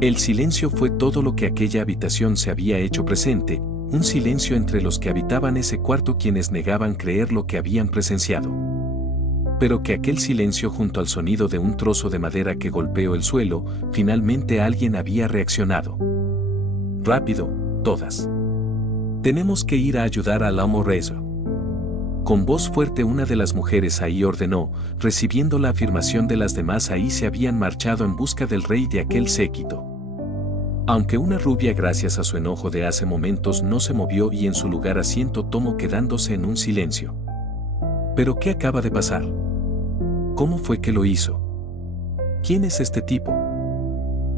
El silencio fue todo lo que aquella habitación se había hecho presente, un silencio entre los que habitaban ese cuarto quienes negaban creer lo que habían presenciado. Pero que aquel silencio junto al sonido de un trozo de madera que golpeó el suelo, finalmente alguien había reaccionado. Rápido, todas. Tenemos que ir a ayudar al amo Rezo. Con voz fuerte una de las mujeres ahí ordenó, recibiendo la afirmación de las demás ahí se habían marchado en busca del rey de aquel séquito. Aunque una rubia gracias a su enojo de hace momentos no se movió y en su lugar asiento tomó quedándose en un silencio. ¿Pero qué acaba de pasar? ¿Cómo fue que lo hizo? ¿Quién es este tipo?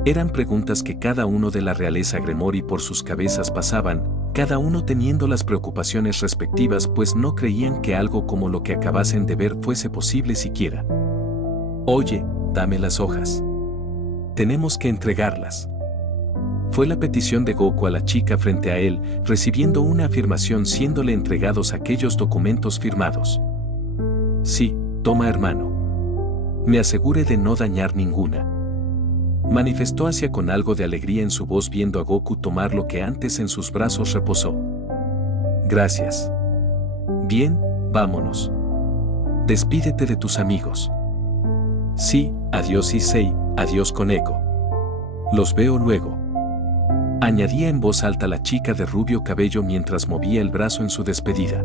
Eran preguntas que cada uno de la realeza Gremori por sus cabezas pasaban, cada uno teniendo las preocupaciones respectivas pues no creían que algo como lo que acabasen de ver fuese posible siquiera. Oye, dame las hojas. Tenemos que entregarlas. Fue la petición de Goku a la chica frente a él, recibiendo una afirmación siéndole entregados aquellos documentos firmados. Sí, toma hermano. Me asegure de no dañar ninguna. Manifestó Asia con algo de alegría en su voz viendo a Goku tomar lo que antes en sus brazos reposó. Gracias. Bien, vámonos. Despídete de tus amigos. Sí, adiós Issei, adiós Koneko. Los veo luego. Añadía en voz alta la chica de rubio cabello mientras movía el brazo en su despedida.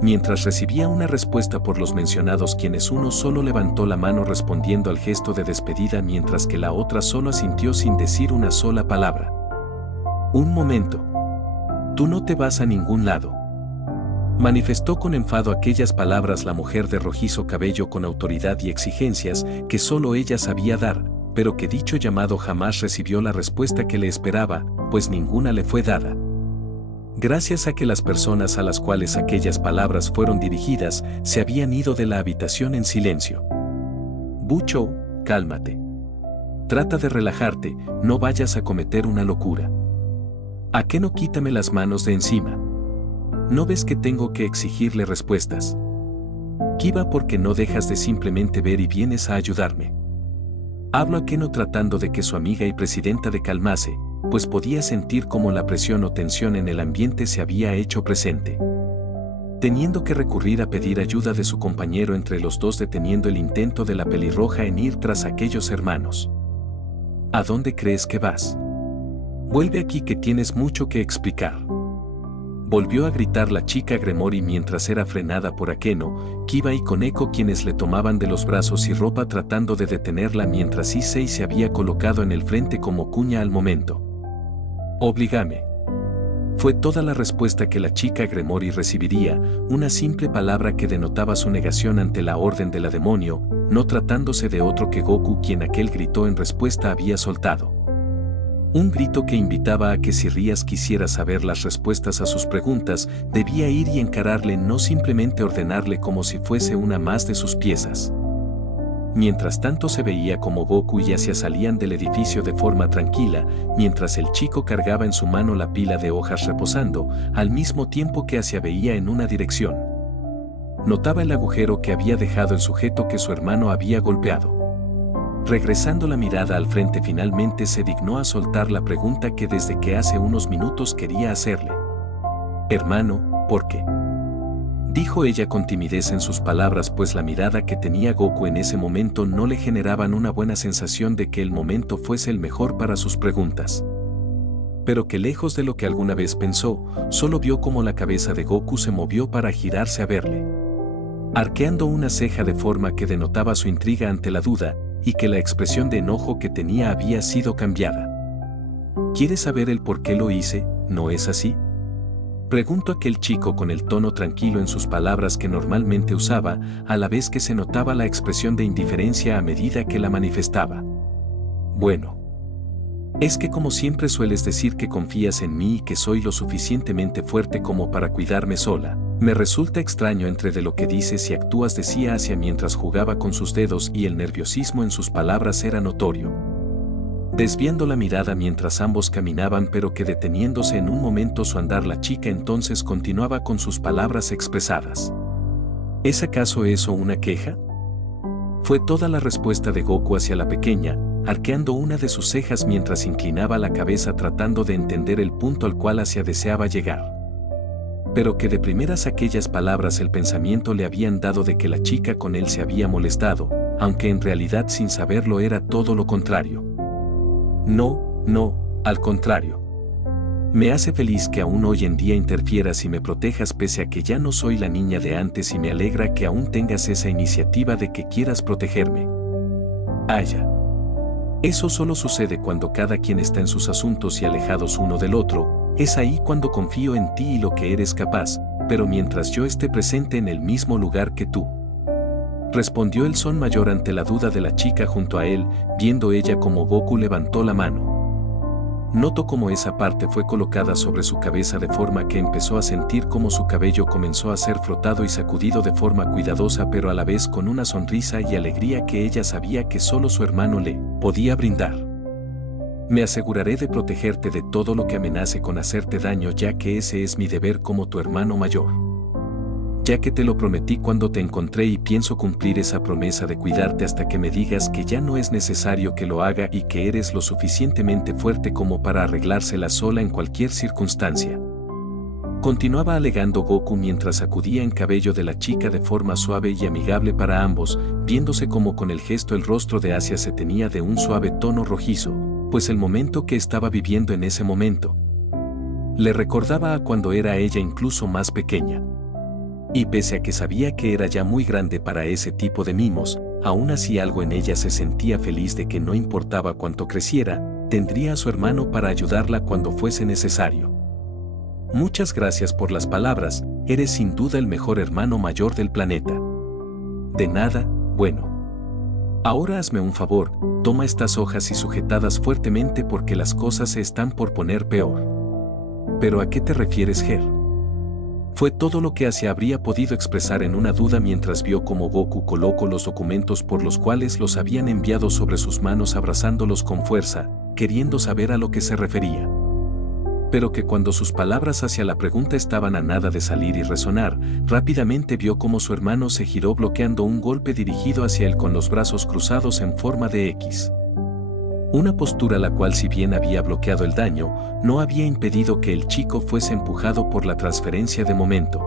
Mientras recibía una respuesta por los mencionados quienes uno solo levantó la mano respondiendo al gesto de despedida mientras que la otra solo asintió sin decir una sola palabra. Un momento. Tú no te vas a ningún lado. Manifestó con enfado aquellas palabras la mujer de rojizo cabello con autoridad y exigencias que solo ella sabía dar, pero que dicho llamado jamás recibió la respuesta que le esperaba, pues ninguna le fue dada. Gracias a que las personas a las cuales aquellas palabras fueron dirigidas se habían ido de la habitación en silencio. Bucho, cálmate. Trata de relajarte, no vayas a cometer una locura. ¿A qué no quítame las manos de encima? ¿No ves que tengo que exigirle respuestas? Kiba, porque no dejas de simplemente ver y vienes a ayudarme. Hablo a Keno tratando de que su amiga y presidenta de calmase, pues podía sentir cómo la presión o tensión en el ambiente se había hecho presente. Teniendo que recurrir a pedir ayuda de su compañero entre los dos deteniendo el intento de la pelirroja en ir tras aquellos hermanos. ¿A dónde crees que vas? Vuelve aquí que tienes mucho que explicar. Volvió a gritar la chica Gremori mientras era frenada por Akeno, Kiba y Koneko quienes le tomaban de los brazos y ropa tratando de detenerla mientras Issei se había colocado en el frente como cuña al momento. Oblígame. Fue toda la respuesta que la chica Gremori recibiría, una simple palabra que denotaba su negación ante la orden de la demonio, no tratándose de otro que Goku quien aquel gritó en respuesta había soltado. Un grito que invitaba a que si Rías quisiera saber las respuestas a sus preguntas, debía ir y encararle, no simplemente ordenarle como si fuese una más de sus piezas. Mientras tanto se veía como Goku y Asia salían del edificio de forma tranquila, mientras el chico cargaba en su mano la pila de hojas reposando, al mismo tiempo que Asia veía en una dirección. Notaba el agujero que había dejado el sujeto que su hermano había golpeado. Regresando la mirada al frente finalmente se dignó a soltar la pregunta que desde que hace unos minutos quería hacerle. Hermano, ¿por qué? Dijo ella con timidez en sus palabras pues la mirada que tenía Goku en ese momento no le generaban una buena sensación de que el momento fuese el mejor para sus preguntas. Pero que lejos de lo que alguna vez pensó, solo vio como la cabeza de Goku se movió para girarse a verle. Arqueando una ceja de forma que denotaba su intriga ante la duda, y que la expresión de enojo que tenía había sido cambiada. ¿Quieres saber el por qué lo hice, no es así? Preguntó aquel chico con el tono tranquilo en sus palabras que normalmente usaba, a la vez que se notaba la expresión de indiferencia a medida que la manifestaba. Bueno. Es que como siempre sueles decir que confías en mí y que soy lo suficientemente fuerte como para cuidarme sola, me resulta extraño entre de lo que dices y actúas, decía Asia mientras jugaba con sus dedos y el nerviosismo en sus palabras era notorio. Desviando la mirada mientras ambos caminaban pero que deteniéndose en un momento su andar la chica entonces continuaba con sus palabras expresadas. ¿Es acaso eso una queja? Fue toda la respuesta de Goku hacia la pequeña, arqueando una de sus cejas mientras inclinaba la cabeza tratando de entender el punto al cual Asia deseaba llegar. Pero que de primeras aquellas palabras el pensamiento le habían dado de que la chica con él se había molestado, aunque en realidad sin saberlo era todo lo contrario. No, no, al contrario. Me hace feliz que aún hoy en día interfieras y me protejas pese a que ya no soy la niña de antes y me alegra que aún tengas esa iniciativa de que quieras protegerme. Aya. Eso solo sucede cuando cada quien está en sus asuntos y alejados uno del otro, es ahí cuando confío en ti y lo que eres capaz, pero mientras yo esté presente en el mismo lugar que tú. Respondió el Son Mayor ante la duda de la chica junto a él, viendo ella como Goku levantó la mano. Notó cómo esa parte fue colocada sobre su cabeza de forma que empezó a sentir cómo su cabello comenzó a ser frotado y sacudido de forma cuidadosa pero a la vez con una sonrisa y alegría que ella sabía que solo su hermano le podía brindar. Me aseguraré de protegerte de todo lo que amenace con hacerte daño ya que ese es mi deber como tu hermano mayor. Ya que te lo prometí cuando te encontré y pienso cumplir esa promesa de cuidarte hasta que me digas que ya no es necesario que lo haga y que eres lo suficientemente fuerte como para arreglársela sola en cualquier circunstancia. Continuaba alegando Goku mientras sacudía el cabello de la chica de forma suave y amigable para ambos, viéndose como con el gesto el rostro de Asia se tenía de un suave tono rojizo, pues el momento que estaba viviendo en ese momento le recordaba a cuando era ella incluso más pequeña. Y pese a que sabía que era ya muy grande para ese tipo de mimos, aún así algo en ella se sentía feliz de que no importaba cuánto creciera, tendría a su hermano para ayudarla cuando fuese necesario. Muchas gracias por las palabras, eres sin duda el mejor hermano mayor del planeta. De nada, bueno. Ahora hazme un favor, toma estas hojas y sujetadas fuertemente porque las cosas se están por poner peor. ¿Pero a qué te refieres, Ger? Fue todo lo que Asia habría podido expresar en una duda mientras vio cómo Goku colocó los documentos por los cuales los habían enviado sobre sus manos abrazándolos con fuerza, queriendo saber a lo que se refería. Pero que cuando sus palabras hacia la pregunta estaban a nada de salir y resonar, rápidamente vio cómo su hermano se giró bloqueando un golpe dirigido hacia él con los brazos cruzados en forma de X. Una postura la cual si bien había bloqueado el daño, no había impedido que el chico fuese empujado por la transferencia de momento.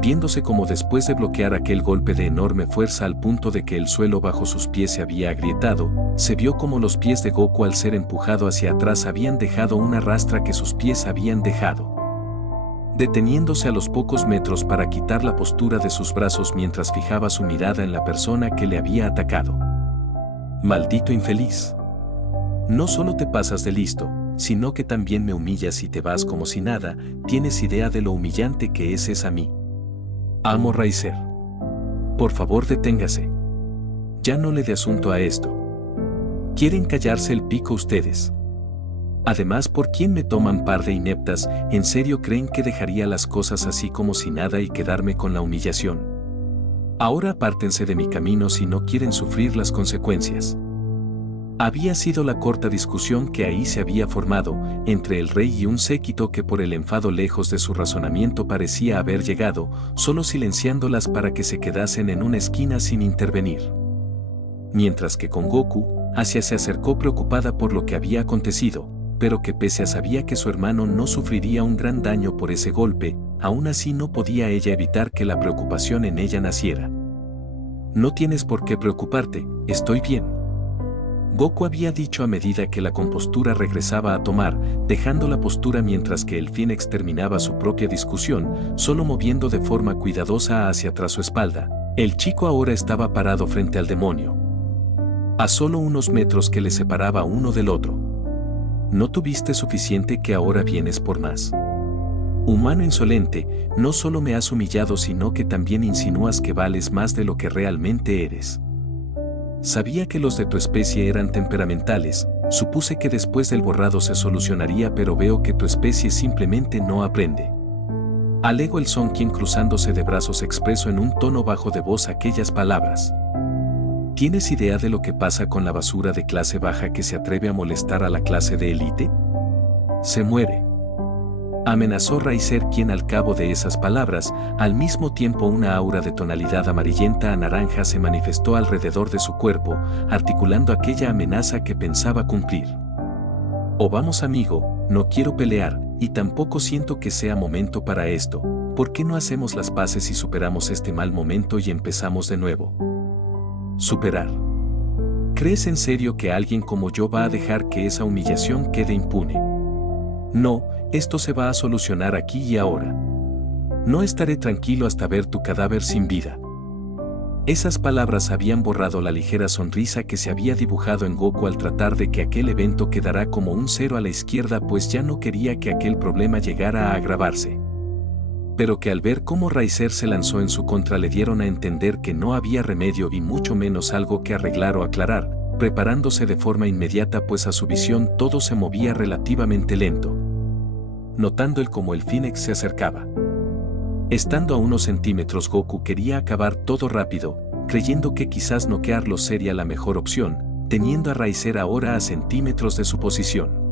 Viéndose como después de bloquear aquel golpe de enorme fuerza al punto de que el suelo bajo sus pies se había agrietado, se vio como los pies de Goku al ser empujado hacia atrás habían dejado una rastra que sus pies habían dejado. Deteniéndose a los pocos metros para quitar la postura de sus brazos mientras fijaba su mirada en la persona que le había atacado. Maldito infeliz. No solo te pasas de listo, sino que también me humillas y te vas como si nada, ¿tienes idea de lo humillante que es a mí? Amo Raizer. Por favor deténgase. Ya no le dé asunto a esto. Quieren callarse el pico ustedes. Además, ¿por quién me toman par de ineptas? ¿En serio creen que dejaría las cosas así como si nada y quedarme con la humillación? Ahora apártense de mi camino si no quieren sufrir las consecuencias. Había sido la corta discusión que ahí se había formado, entre el rey y un séquito que por el enfado lejos de su razonamiento parecía haber llegado, solo silenciándolas para que se quedasen en una esquina sin intervenir. Mientras que con Goku, Asia se acercó preocupada por lo que había acontecido, pero que pese a sabía que su hermano no sufriría un gran daño por ese golpe, aún así no podía ella evitar que la preocupación en ella naciera. No tienes por qué preocuparte, estoy bien. Goku había dicho a medida que la compostura regresaba a tomar, dejando la postura mientras que el Phoenix terminaba su propia discusión, solo moviendo de forma cuidadosa hacia atrás su espalda. El chico ahora estaba parado frente al demonio, a solo unos metros que le separaba uno del otro. ¿No tuviste suficiente que ahora vienes por más? Humano insolente, no solo me has humillado sino que también insinúas que vales más de lo que realmente eres. Sabía que los de tu especie eran temperamentales, supuse que después del borrado se solucionaría pero veo que tu especie simplemente no aprende. Alegó el Son quien cruzándose de brazos expresó en un tono bajo de voz aquellas palabras. ¿Tienes idea de lo que pasa con la basura de clase baja que se atreve a molestar a la clase de élite? Se muere. amenazó Raizer, quien al cabo de esas palabras, al mismo tiempo una aura de tonalidad amarillenta a naranja se manifestó alrededor de su cuerpo, articulando aquella amenaza que pensaba cumplir. «Oh vamos amigo, no quiero pelear, y tampoco siento que sea momento para esto. ¿Por qué no hacemos las paces y superamos este mal momento y empezamos de nuevo?» ¿Superar? ¿Crees en serio que alguien como yo va a dejar que esa humillación quede impune? No, esto se va a solucionar aquí y ahora. No estaré tranquilo hasta ver tu cadáver sin vida. Esas palabras habían borrado la ligera sonrisa que se había dibujado en Goku al tratar de que aquel evento quedara como un 0 a la izquierda, pues ya no quería que aquel problema llegara a agravarse. Pero que al ver cómo Raizer se lanzó en su contra le dieron a entender que no había remedio y mucho menos algo que arreglar o aclarar, preparándose de forma inmediata, pues a su visión todo se movía relativamente lento. Notando el cómo el Phoenix se acercaba. Estando a unos centímetros, Goku quería acabar todo rápido, creyendo que quizás noquearlo sería la mejor opción, teniendo a Raizer ahora a centímetros de su posición.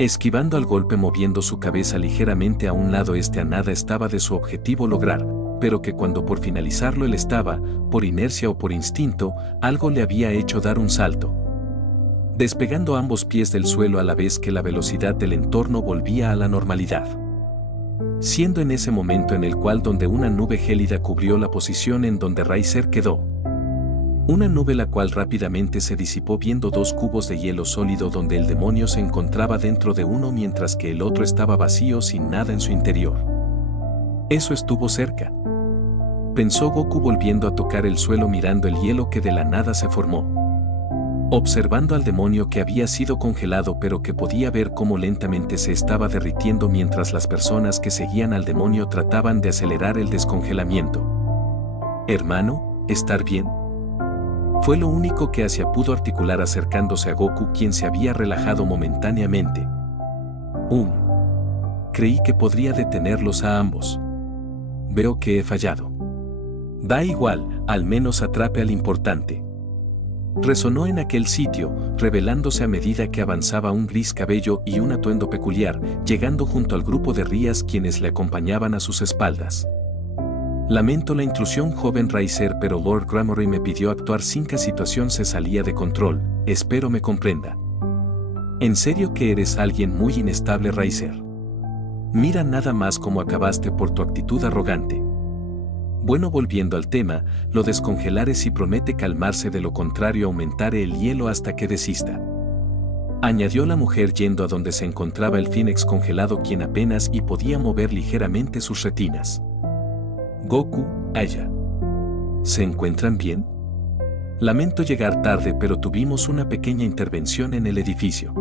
Esquivando al golpe, moviendo su cabeza ligeramente a un lado, a nada estaba de su objetivo lograr, pero que cuando por finalizarlo él estaba, por inercia o por instinto, algo le había hecho dar un salto. Despegando ambos pies del suelo a la vez que la velocidad del entorno volvía a la normalidad. Siendo en ese momento en el cual donde una nube gélida cubrió la posición en donde Raizer quedó. Una nube la cual rápidamente se disipó, viendo dos cubos de hielo sólido donde el demonio se encontraba dentro de uno mientras que el otro estaba vacío sin nada en su interior. Eso estuvo cerca. Pensó Goku volviendo a tocar el suelo, mirando el hielo que de la nada se formó. Observando al demonio que había sido congelado pero que podía ver cómo lentamente se estaba derritiendo mientras las personas que seguían al demonio trataban de acelerar el descongelamiento. «Hermano, ¿estar bien?», fue lo único que Asia pudo articular acercándose a Goku, quien se había relajado momentáneamente. Creí que podría detenerlos a ambos. Veo que he fallado. Da igual, al menos atrape al importante. Resonó en aquel sitio, revelándose a medida que avanzaba un gris cabello y un atuendo peculiar, llegando junto al grupo de Rías quienes le acompañaban a sus espaldas. Lamento la intrusión, joven Raizer, pero Lord Gramory me pidió actuar sin que la situación se salía de control, espero me comprenda. En serio que eres alguien muy inestable, Raizer. Mira nada más cómo acabaste por tu actitud arrogante. Bueno, volviendo al tema, lo descongelaré si promete calmarse, de lo contrario aumentaré el hielo hasta que desista. Añadió la mujer yendo a donde se encontraba el Phoenix congelado, quien apenas y podía mover ligeramente sus retinas. Goku, Aya. ¿Se encuentran bien? Lamento llegar tarde, pero tuvimos una pequeña intervención en el edificio.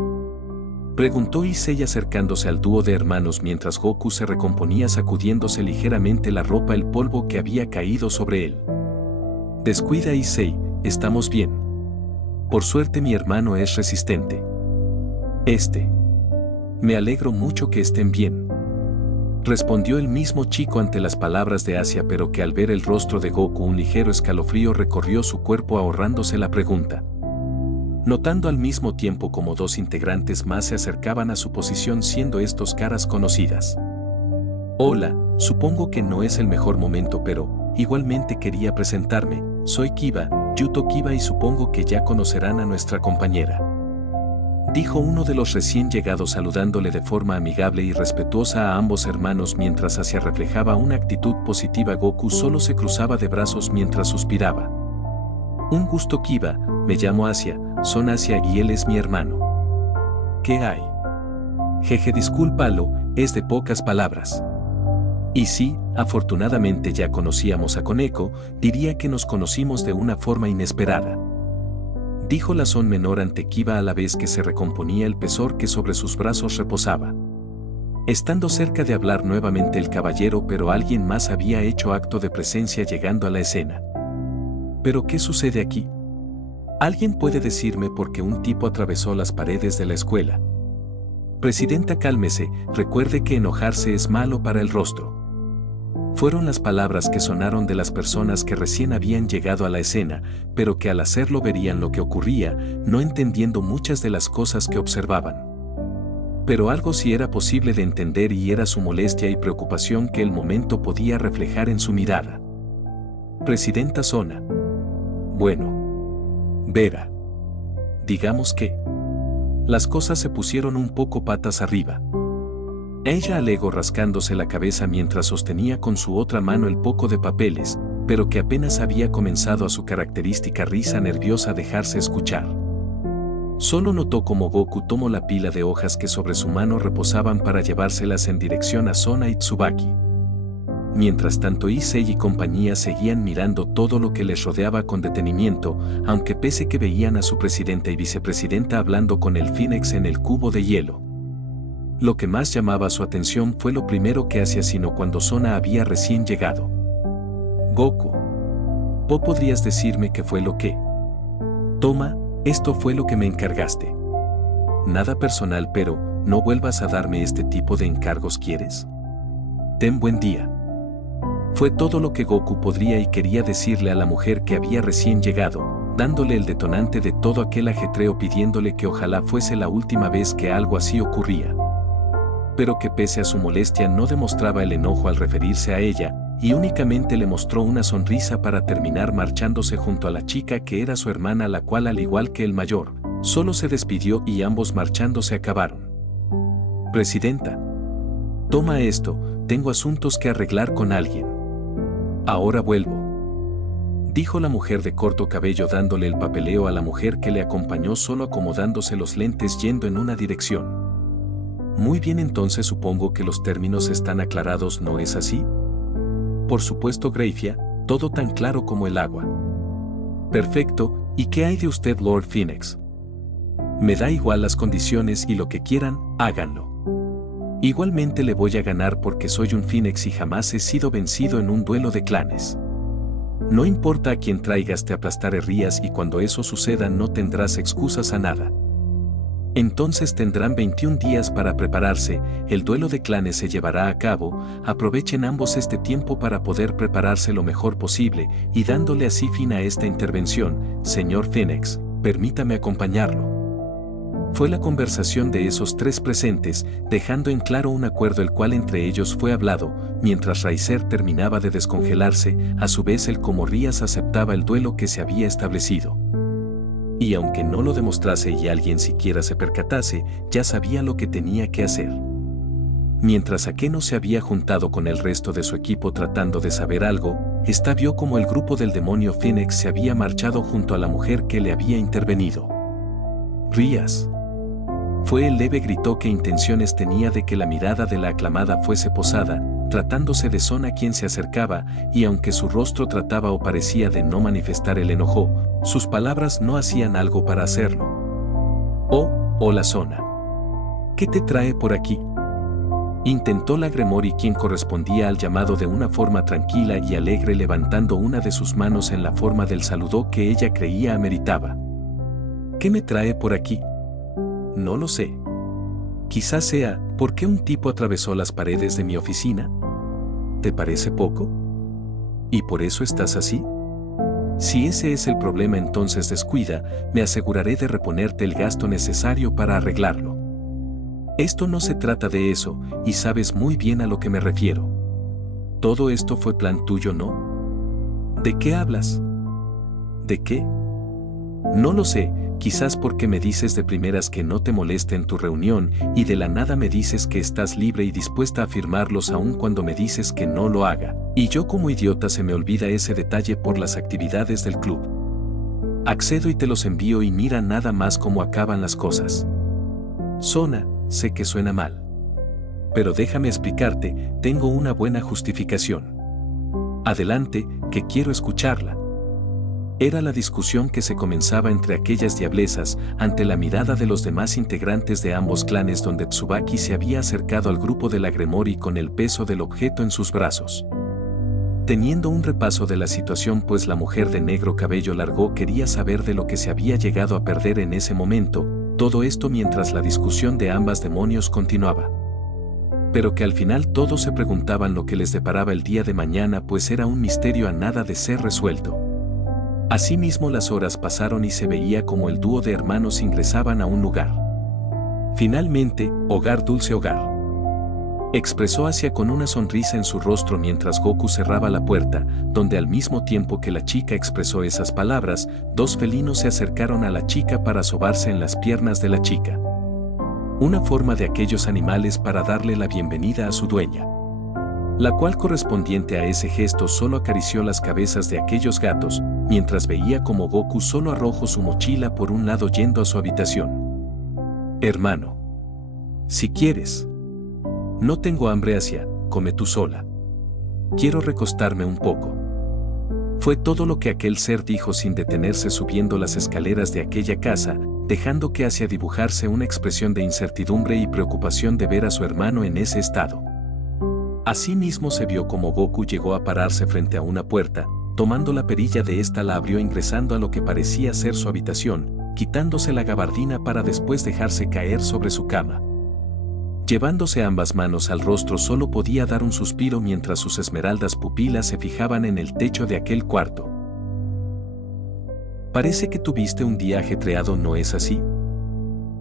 Preguntó Issei acercándose al dúo de hermanos mientras Goku se recomponía sacudiéndose ligeramente la ropa, el polvo que había caído sobre él. Descuida, Issei, estamos bien. Por suerte mi hermano es resistente. Me alegro mucho que estén bien. Respondió el mismo chico ante las palabras de Asia, pero que al ver el rostro de Goku un ligero escalofrío recorrió su cuerpo ahorrándose la pregunta. Notando al mismo tiempo como dos integrantes más se acercaban a su posición, siendo estos caras conocidas. Hola, supongo que no es el mejor momento, pero igualmente quería presentarme, soy Kiba, Yuto Kiba, y supongo que ya conocerán a nuestra compañera. Dijo uno de los recién llegados saludándole de forma amigable y respetuosa a ambos hermanos mientras Asia reflejaba una actitud positiva. Goku solo se cruzaba de brazos mientras suspiraba. Un gusto, Kiba, me llamo Asia, son Asia y él es mi hermano. ¿Qué hay? Jeje, discúlpalo, es de pocas palabras. Y sí, afortunadamente ya conocíamos a Koneko, diría que nos conocimos de una forma inesperada. Dijo la Son menor ante Kiba a la vez que se recomponía el pesor que sobre sus brazos reposaba. Estando cerca de hablar nuevamente el caballero, pero alguien más había hecho acto de presencia llegando a la escena. ¿Pero qué sucede aquí? ¿Alguien puede decirme por qué un tipo atravesó las paredes de la escuela? Presidenta, cálmese, recuerde que enojarse es malo para el rostro. Fueron las palabras que sonaron de las personas que recién habían llegado a la escena, pero que al hacerlo verían lo que ocurría, no entendiendo muchas de las cosas que observaban. Pero algo sí era posible de entender y era su molestia y preocupación que el momento podía reflejar en su mirada. Presidenta Sona. Bueno. Vera. Digamos que las cosas se pusieron un poco patas arriba. Ella alegó rascándose la cabeza mientras sostenía con su otra mano el poco de papeles, pero que apenas había comenzado a su característica risa nerviosa dejarse escuchar. Solo notó cómo Goku tomó la pila de hojas que sobre su mano reposaban para llevárselas en dirección a Sona y Tsubaki. Mientras tanto Issei y compañía seguían mirando todo lo que les rodeaba con detenimiento, aunque pese que veían a su presidenta y vicepresidenta hablando con el Phoenix en el cubo de hielo. Lo que más llamaba su atención fue lo primero que hacía sino cuando Sona había recién llegado. Goku. ¿Vos podrías decirme qué fue lo que? Toma, esto fue lo que me encargaste. Nada personal, pero no vuelvas a darme este tipo de encargos, ¿quieres? Ten buen día. Fue todo lo que Goku podría y quería decirle a la mujer que había recién llegado, dándole el detonante de todo aquel ajetreo pidiéndole que ojalá fuese la última vez que algo así ocurría. Pero que pese a su molestia no demostraba el enojo al referirse a ella, y únicamente le mostró una sonrisa para terminar marchándose junto a la chica que era su hermana, la cual al igual que el mayor, solo se despidió y ambos marchándose acabaron. Presidenta. Toma esto, tengo asuntos que arreglar con alguien. Ahora vuelvo. Dijo la mujer de corto cabello dándole el papeleo a la mujer que le acompañó solo acomodándose los lentes yendo en una dirección. Muy bien, entonces supongo que los términos están aclarados, ¿no es así? Por supuesto, Greifia, todo tan claro como el agua. Perfecto, ¿y qué hay de usted, Lord Phoenix? Me da igual las condiciones y lo que quieran, háganlo. Igualmente le voy a ganar porque soy un Phoenix y jamás he sido vencido en un duelo de clanes. No importa a quién traigas, te aplastaré, Rías, y cuando eso suceda no tendrás excusas a nada. Entonces tendrán 21 días para prepararse, el duelo de clanes se llevará a cabo, aprovechen ambos este tiempo para poder prepararse lo mejor posible, y dándole así fin a esta intervención, señor Phoenix, permítame acompañarlo. Fue la conversación de esos tres presentes, dejando en claro un acuerdo el cual entre ellos fue hablado, mientras Riser terminaba de descongelarse, a su vez el como Rías aceptaba el duelo que se había establecido. Y aunque no lo demostrase y alguien siquiera se percatase, ya sabía lo que tenía que hacer. Mientras Akeno se había juntado con el resto de su equipo tratando de saber algo, ésta vio como el grupo del demonio Phoenix se había marchado junto a la mujer que le había intervenido. Rías. Fue el leve grito que intenciones tenía de que la mirada de la aclamada fuese posada, tratándose de Sona quien se acercaba, y aunque su rostro trataba o parecía de no manifestar el enojo, sus palabras no hacían algo para hacerlo. Oh, hola Sona. ¿Qué te trae por aquí? Intentó la Gremory, quien correspondía al llamado de una forma tranquila y alegre, levantando una de sus manos en la forma del saludo que ella creía ameritaba. ¿Qué me trae por aquí? No lo sé. Quizás sea, ¿por qué un tipo atravesó las paredes de mi oficina? ¿Te parece poco? ¿Y por eso estás así? Si ese es el problema, entonces descuida, me aseguraré de reponerte el gasto necesario para arreglarlo. Esto no se trata de eso, y sabes muy bien a lo que me refiero. Todo esto fue plan tuyo, ¿no? ¿De qué hablas? ¿De qué? No lo sé. Quizás porque me dices de primeras que no te moleste en tu reunión y de la nada me dices que estás libre y dispuesta a firmarlos aun cuando me dices que no lo haga. Y yo como idiota se me olvida ese detalle por las actividades del club. Accedo y te los envío y mira nada más cómo acaban las cosas. Sona, sé que suena mal. Pero déjame explicarte, tengo una buena justificación. Adelante, que quiero escucharla. Era la discusión que se comenzaba entre aquellas diablesas ante la mirada de los demás integrantes de ambos clanes, donde Tsubaki se había acercado al grupo de la Gremory con el peso del objeto en sus brazos. Teniendo un repaso de la situación, pues la mujer de negro cabello largo quería saber de lo que se había llegado a perder en ese momento, todo esto mientras la discusión de ambas demonios continuaba. Pero que al final todos se preguntaban lo que les deparaba el día de mañana, pues era un misterio a nada de ser resuelto. Asimismo las horas pasaron y se veía como el dúo de hermanos ingresaban a un lugar. Finalmente, hogar dulce hogar. Expresó Asia con una sonrisa en su rostro mientras Goku cerraba la puerta, donde al mismo tiempo que la chica expresó esas palabras, dos felinos se acercaron a la chica para sobarse en las piernas de la chica. Una forma de aquellos animales para darle la bienvenida a su dueña, la cual correspondiente a ese gesto solo acarició las cabezas de aquellos gatos, mientras veía como Goku solo arrojó su mochila por un lado yendo a su habitación. Hermano. Si quieres. No tengo hambre, Asia, come tú sola. Quiero recostarme un poco. Fue todo lo que aquel ser dijo sin detenerse subiendo las escaleras de aquella casa, dejando que Asia dibujarse una expresión de incertidumbre y preocupación de ver a su hermano en ese estado. Asimismo se vio como Goku llegó a pararse frente a una puerta, tomando la perilla de esta la abrió ingresando a lo que parecía ser su habitación, quitándose la gabardina para después dejarse caer sobre su cama. Llevándose ambas manos al rostro solo podía dar un suspiro mientras sus esmeraldas pupilas se fijaban en el techo de aquel cuarto. Parece que tuviste un día ajetreado, ¿no es así?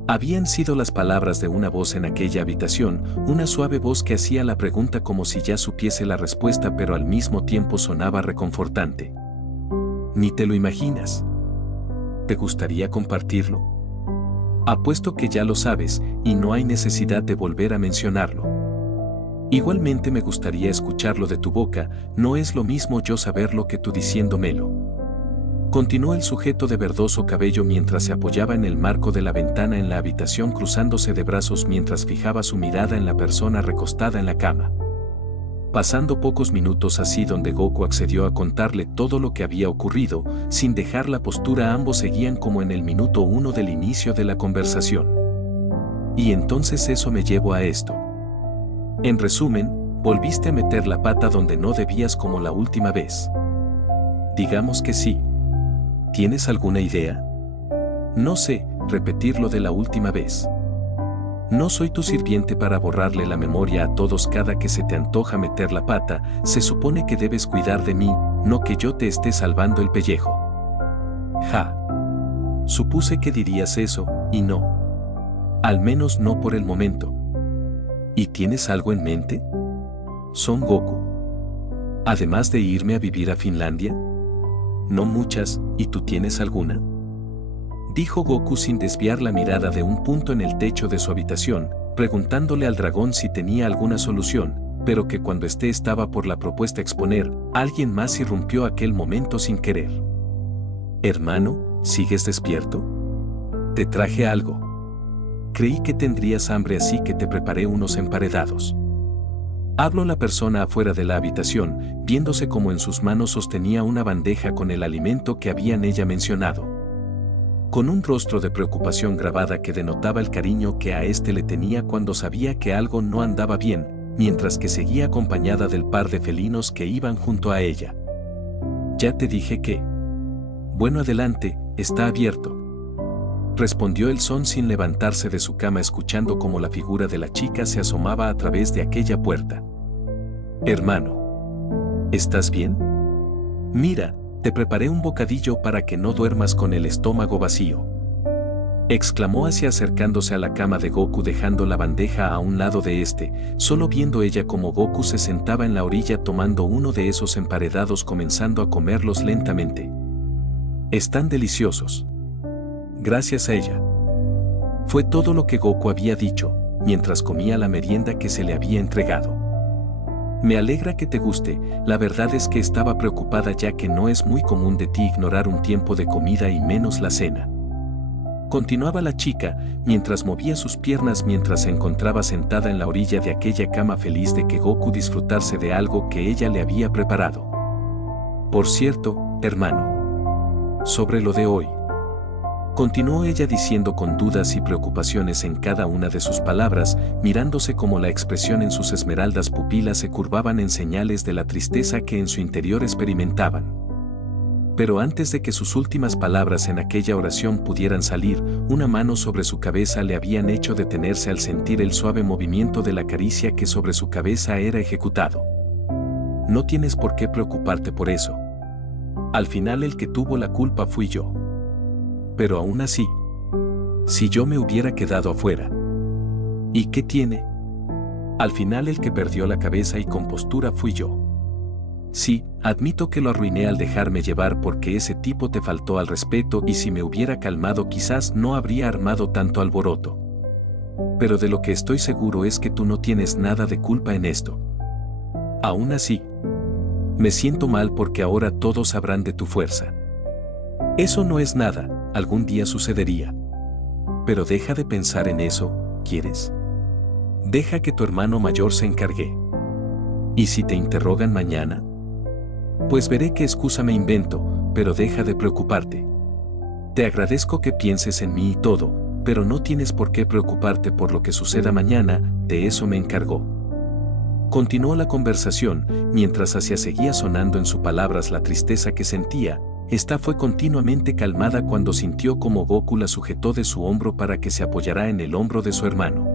Habían sido las palabras de una voz en aquella habitación, una suave voz que hacía la pregunta como si ya supiese la respuesta pero al mismo tiempo sonaba reconfortante. Ni te lo imaginas. ¿Te gustaría compartirlo? Apuesto que ya lo sabes, y no hay necesidad de volver a mencionarlo. Igualmente me gustaría escucharlo de tu boca, no es lo mismo yo saberlo que tú diciéndomelo. Continuó el sujeto de verdoso cabello mientras se apoyaba en el marco de la ventana en la habitación cruzándose de brazos mientras fijaba su mirada en la persona recostada en la cama. Pasando pocos minutos así donde Goku accedió a contarle todo lo que había ocurrido, sin dejar la postura ambos seguían como en el minuto 1 del inicio de la conversación. Y entonces eso me llevó a esto. En resumen, volviste a meter la pata donde no debías como la última vez. Digamos que sí. ¿Tienes alguna idea? No sé, repetir lo de la última vez. No soy tu sirviente para borrarle la memoria a todos cada que se te antoja meter la pata, se supone que debes cuidar de mí, no que yo te esté salvando el pellejo. Ja. Supuse que dirías eso, y no. Al menos no por el momento. ¿Y tienes algo en mente? Son Goku. Además de irme a vivir a Finlandia. No muchas, ¿y tú tienes alguna? Dijo Goku sin desviar la mirada de un punto en el techo de su habitación, preguntándole al dragón si tenía alguna solución, pero que cuando éste estaba por la propuesta exponer, alguien más irrumpió aquel momento sin querer. Hermano, ¿sigues despierto? Te traje algo. Creí que tendrías hambre así que te preparé unos emparedados. Habló la persona afuera de la habitación, viéndose como en sus manos sostenía una bandeja con el alimento que habían ella mencionado. Con un rostro de preocupación grabada que denotaba el cariño que a éste le tenía cuando sabía que algo no andaba bien, mientras que seguía acompañada del par de felinos que iban junto a ella. Ya te dije que. Bueno, adelante, está abierto. Respondió el Son sin levantarse de su cama escuchando cómo la figura de la chica se asomaba a través de aquella puerta. Hermano. ¿Estás bien? Mira, te preparé un bocadillo para que no duermas con el estómago vacío. Exclamó Asia acercándose a la cama de Goku dejando la bandeja a un lado de este, solo viendo ella como Goku se sentaba en la orilla tomando uno de esos emparedados comenzando a comerlos lentamente. Están deliciosos. Gracias a ella. Fue todo lo que Goku había dicho, mientras comía la merienda que se le había entregado. Me alegra que te guste, la verdad es que estaba preocupada ya que no es muy común de ti ignorar un tiempo de comida y menos la cena. Continuaba la chica, mientras movía sus piernas mientras se encontraba sentada en la orilla de aquella cama feliz de que Goku disfrutase de algo que ella le había preparado. Por cierto, hermano. Sobre lo de hoy. Continuó ella diciendo con dudas y preocupaciones en cada una de sus palabras, mirándose como la expresión en sus esmeraldas pupilas se curvaban en señales de la tristeza que en su interior experimentaban. Pero antes de que sus últimas palabras en aquella oración pudieran salir, una mano sobre su cabeza le habían hecho detenerse al sentir el suave movimiento de la caricia que sobre su cabeza era ejecutado. No tienes por qué preocuparte por eso. Al final el que tuvo la culpa fui yo. Pero aún así, si yo me hubiera quedado afuera, ¿Y qué tiene? Al final el que perdió la cabeza y compostura fui yo. Sí, admito que lo arruiné al dejarme llevar porque ese tipo te faltó al respeto y si me hubiera calmado quizás no habría armado tanto alboroto. Pero de lo que estoy seguro es que tú no tienes nada de culpa en esto. Aún así, me siento mal porque ahora todos sabrán de tu fuerza. Eso no es nada, algún día sucedería. Pero deja de pensar en eso, ¿quieres? Deja que tu hermano mayor se encargue. ¿Y si te interrogan mañana? Pues veré qué excusa me invento, pero deja de preocuparte. Te agradezco que pienses en mí y todo, pero no tienes por qué preocuparte por lo que suceda mañana, de eso me encargó. Continuó la conversación, mientras hacia seguía sonando en sus palabras la tristeza que sentía. Esta fue continuamente calmada cuando sintió como Goku la sujetó de su hombro para que se apoyara en el hombro de su hermano.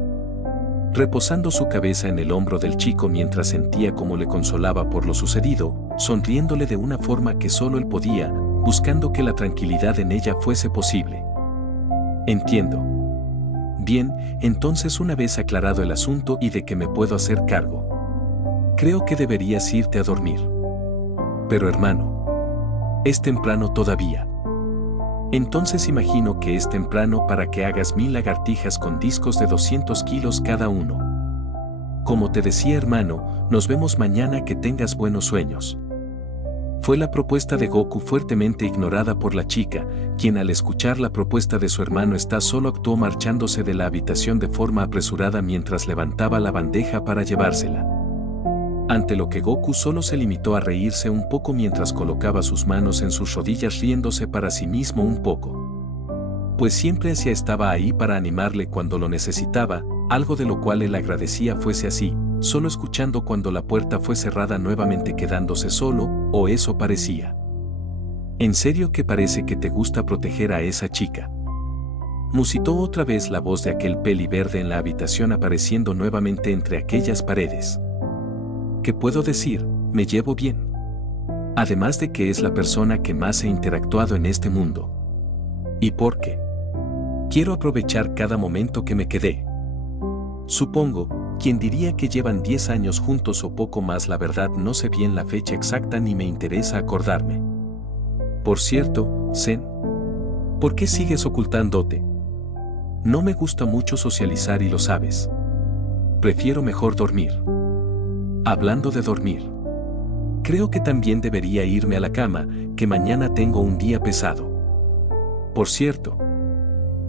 Reposando su cabeza en el hombro del chico mientras sentía cómo le consolaba por lo sucedido, sonriéndole de una forma que solo él podía, buscando que la tranquilidad en ella fuese posible. Entiendo. Bien, entonces una vez aclarado el asunto y de que me puedo hacer cargo, creo que deberías irte a dormir. Pero hermano, es temprano todavía. Entonces imagino que es temprano para que hagas 1000 lagartijas con discos de 200 kilos cada uno. Como te decía hermano, nos vemos mañana, que tengas buenos sueños. Fue la propuesta de Goku fuertemente ignorada por la chica, quien al escuchar la propuesta de su hermano solo actuó marchándose de la habitación de forma apresurada mientras levantaba la bandeja para llevársela. Ante lo que Goku solo se limitó a reírse un poco mientras colocaba sus manos en sus rodillas riéndose para sí mismo un poco. Pues siempre estaba ahí para animarle cuando lo necesitaba, algo de lo cual él agradecía fuese así, solo escuchando cuando la puerta fue cerrada nuevamente quedándose solo, o eso parecía. ¿En serio que parece que te gusta proteger a esa chica? Musitó otra vez la voz de aquel peli verde en la habitación apareciendo nuevamente entre aquellas paredes. ¿Qué puedo decir? Me llevo bien. Además de que es la persona que más he interactuado en este mundo. ¿Y por qué? Quiero aprovechar cada momento que me quedé. Supongo, quien diría que llevan 10 años juntos o poco más, la verdad no sé bien la fecha exacta ni me interesa acordarme. Por cierto, Zen, ¿por qué sigues ocultándote? No me gusta mucho socializar y lo sabes. Prefiero mejor dormir. Hablando de dormir, creo que también debería irme a la cama, que mañana tengo un día pesado. Por cierto,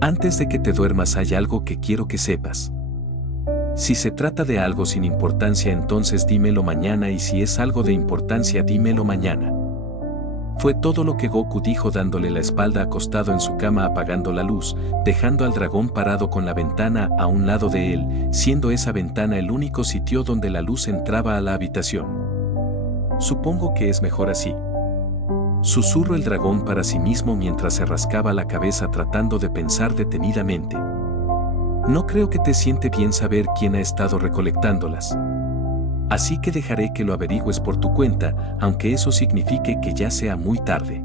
antes de que te duermas hay algo que quiero que sepas. Si se trata de algo sin importancia, entonces dímelo mañana, y si es algo de importancia, dímelo mañana. Fue todo lo que Goku dijo, dándole la espalda, acostado en su cama, apagando la luz, dejando al dragón parado con la ventana a un lado de él, siendo esa ventana el único sitio donde la luz entraba a la habitación. Supongo que es mejor así. Susurró el dragón para sí mismo mientras se rascaba la cabeza tratando de pensar detenidamente. No creo que te siente bien saber quién ha estado recolectándolas. Así que dejaré que lo averigües por tu cuenta, aunque eso signifique que ya sea muy tarde.